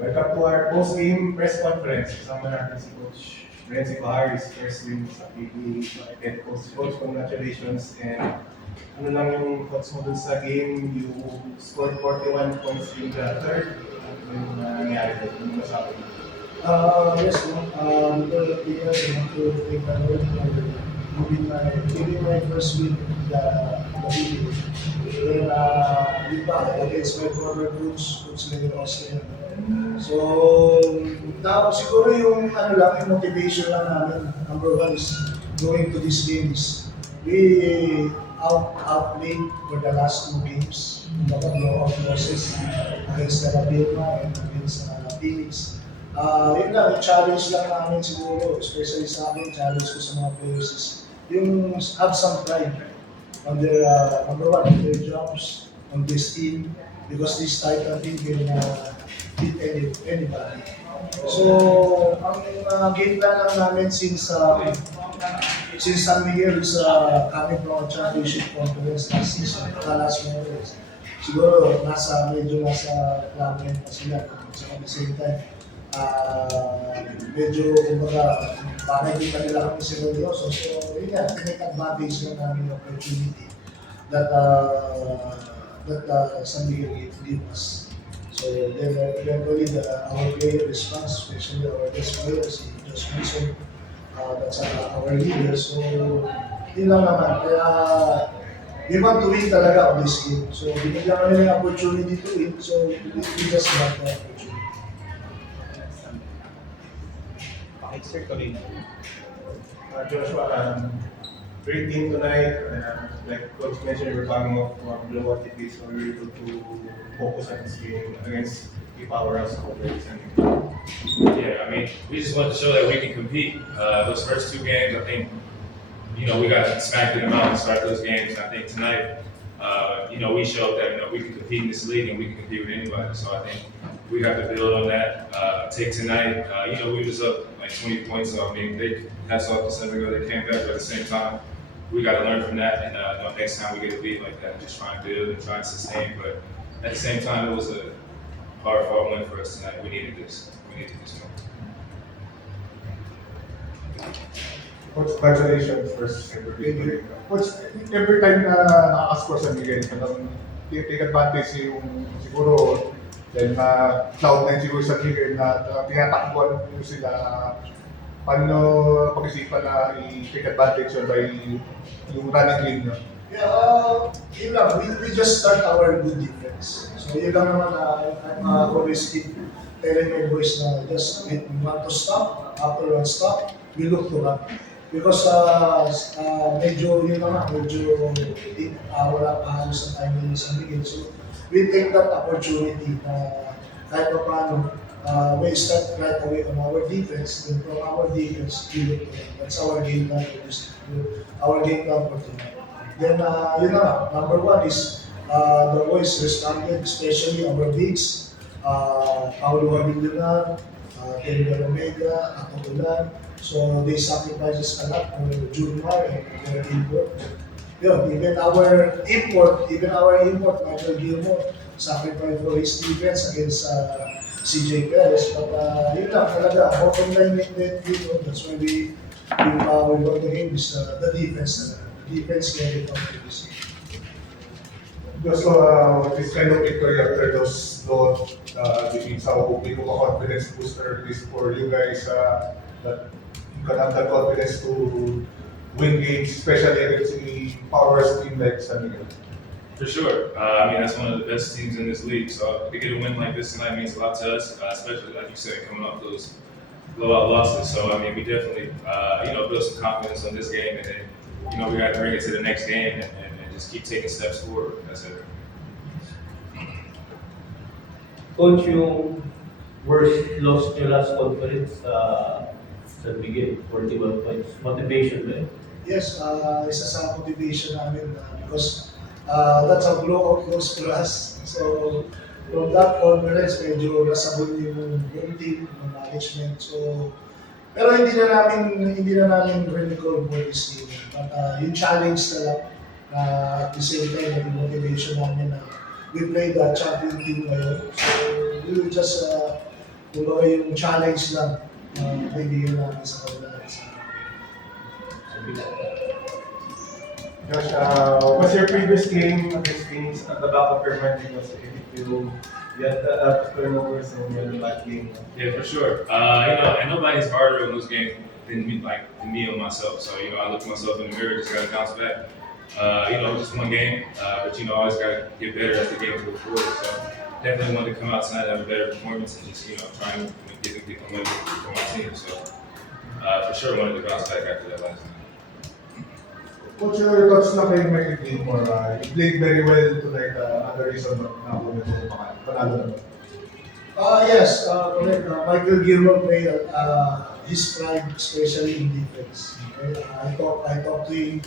Welcome to our post-game press conference. Kasama natin si Coach Renzi Baharis, first win sa PBA head coach. Coach, congratulations. And ano lang yung thoughts mo dun sa game? You scored 41 points in the third. Ano yung nangyari doon? Ano masabi mo? Yes, no. Because of the years, I want to thank the Lord for giving my first win in the video. Then, against my former coach, Coach Leo Austin. So, siguro yung motivation lang namin, number one is going to these games. We outplayed for the last two games. Kumbaga, blowout losses against Alabama and against Phoenix. Yun lang, yung challenge lang namin siguro, especially sa akin, challenge ko sa mga players is yung have some pride on their, number one, on their jobs, on this team, because this Titan team can beat anybody. So, ang game plan lang namin since San Miguel is coming from a championship conference last season, last conference. Siguro, medyo nasa plano pa sila. So, at the same time, medyo, kumbaga, parang hindi pa nila kami seryoso. So, yun yan, take advantage lang namin yung opportunity that San Miguel gave us. So, then eventually, our player response, especially our best player, si Josh Wilson, that's our leader. So, yun lang naman. Kaya, we want to win talaga on this game. So, binigyan kami ng opportunity to win. So, we just want the opportunity. Sir, tuloy. Joshua, great team tonight. Like Coach mentioned, we're coming off blowout defeat, so we're able to focus on this game against the powerhouse opponents. Yeah, I mean, we just want to show that we can compete. Those first two games, I think, we got smacked in the mouth to start those games. I think tonight, we showed that, we can compete in this league and we can compete with anybody. So I think we have to build on that. Take tonight, we was up like 20 points. So, I mean, they hats off to San Miguel. They came back, but at the same time, we got to learn from that. And next time we get a lead like that, just try and build and try and sustain. But at the same time, it was a hard-fought win for us tonight. We needed this. We needed this one. Coach, congratulations first ever victory. Coach, every time na nakaka-score sa Miguel, take advantage yung siguro dahil na cloud9 siguro sa Miguel na tinatakbuhan nyo sila. Paano pag-isipan na i-take advantage yun by yung running game nyo? Yeah, yun lang. We just start our good defense. So yun lang naman I'm always keep telling my boys na just we want to stop. After one stop, we look to run. Because medyo wala pa halos ang time sa Miguel. So we take that opportunity na kahit pa paano we start right away on our defense. Then from our defense, we look to run. That's our game plan for this. Our game plan for tonight. Then, yun na, number one is the boys responded, especially our bigs, Paulo Abilunar, Terry Omega, Atotulan. So, they sacrifices a lot for Junmar and their import. Yun, even our import, Michael Gilmore, sacrificed for his defense against CJ Perez. But yun lang talaga, bottom line dito, that's why we won the game is the defense. The defense carried on to this game. Just this kind of victory after those defeats, how big of a confidence booster is for you guys that you can have the confidence to win games, especially against a powerhouse team like San Miguel? For sure. I mean, that's one of the best teams in this league. So to get a win like this tonight means a lot to us, especially, like you said, coming off those blowout losses. So, I mean, we definitely, build some confidence on this game. And then, we got to bring it to the next game and just keep taking steps forward. That's it. Coach, yung worst loss nyo last conference San Miguel, 41 points. Motivation ba yun? Yes, isa sa motivation namin because that's a blowout loss for us. So, from that conference, medyo nasabon yung team, yung management. So, pero hindi na namin recall for this game. But yung challenge na lang, at the same time, yung motivation namin na we played the champion team ngayon. So, we will just kumbaga yung challenge lang bibigyan natin sa kanila. Josh, was your previous game against Phoenix at the back of your mind because you had turnovers and you had a bad game? Yeah, for sure. And nobody's harder in those games than me and myself. So, I look at myself in the mirror, just gotta bounce back. Just one game, but I always gotta get better as the games go forward. So, definitely wanted to come out tonight and have a better performance and just, try and get the win for my team. So, for sure wanted to bounce back after that last night. What's your thoughts na kay Michael Gilmore? He played very well tonight. Another reason na ako nito panalo naman. Yes, correct. Michael Gilmore played his prime, especially in defense. Okay? I talked to him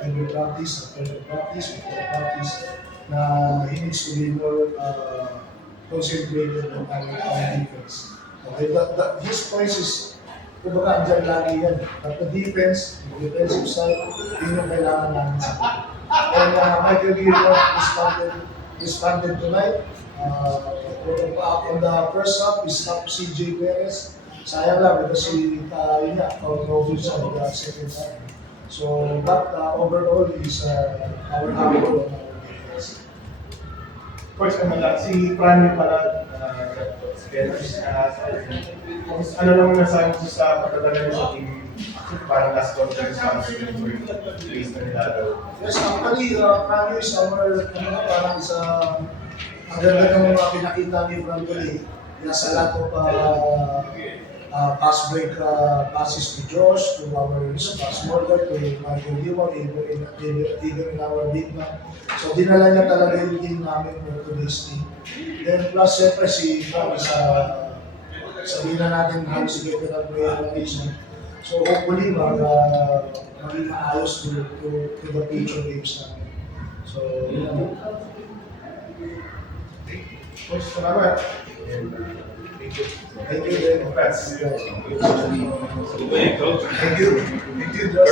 every practice, after the practice, before practice, na he needs to be more concentrated on defense. Okay, his points is, kumbaga, andyan lagi yan. But the defensive side, yun yung kailangan namin sa team. And Michael Gilmore responded tonight. On the first half, he stopped CJ Perez. Sayang lang because yun nga, out-over siya in the second half. So, but overall is our hammer on our defense. Coach, si Franny pala, ano lang nasabi mo sa pagdadala niya sa team parang last conference council for yung base na nilalaw? Yes, actually, Franny is our, parang isang, ang ganda ng mga pinakita ni Franco Lee. Nasa lot of pass break passes to Josh, to our small guy, to Michael Gilmore, even in our big man. So dinala niya talaga yung team namin for today's team. Then plus siyempre si Frank sabihin na natin halos veteran player na rin siya. So hopefully maging maayos to the future games namin. So yun naman. Coach, salamat. Thank you. Thank you. Congrats. Thank you. Win, coach. Thank you. Thank you, Josh.